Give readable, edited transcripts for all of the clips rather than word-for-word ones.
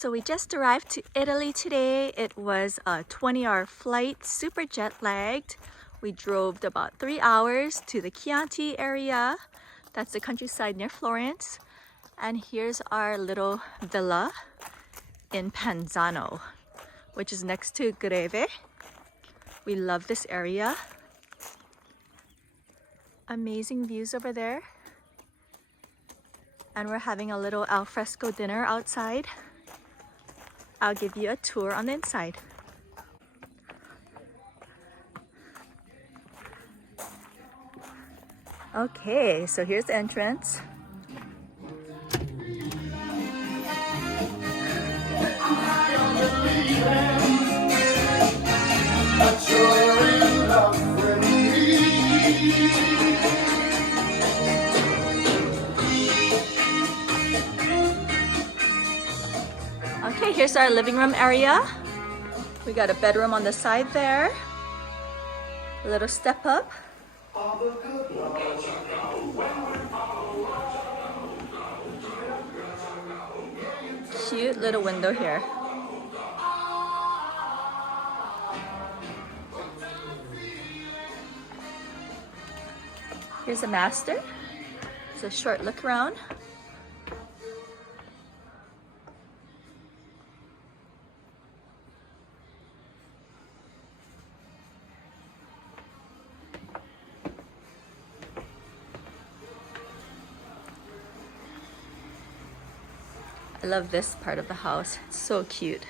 So we just arrived to Italy today. It was a 20-hour flight, super jet lagged. We drove about 3 hours to the Chianti area. That's the countryside near Florence. And here's our little villa in Panzano, which is next to Greve. We love this area. Amazing views over there. And we're having a little al fresco dinner outside. I'll give you a tour on the inside. Okay, so here's the entrance. Okay, here's our living room area. We got a bedroom on the side there. A little step up. Cute little window here. Here's a master. It's a short look around. I love this part of the house. It's so cute.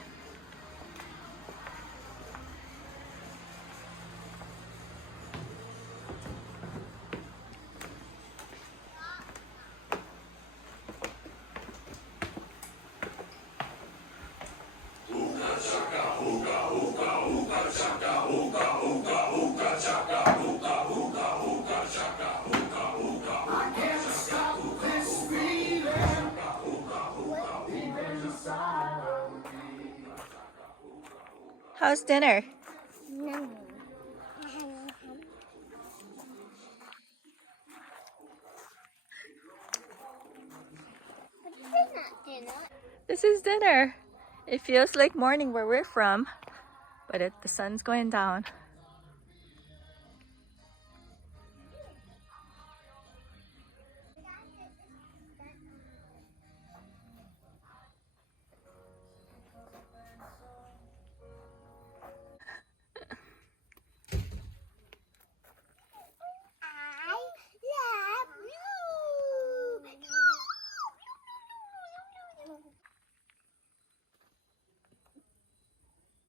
How's dinner? This is dinner. It feels like morning where we're from, but the sun's going down.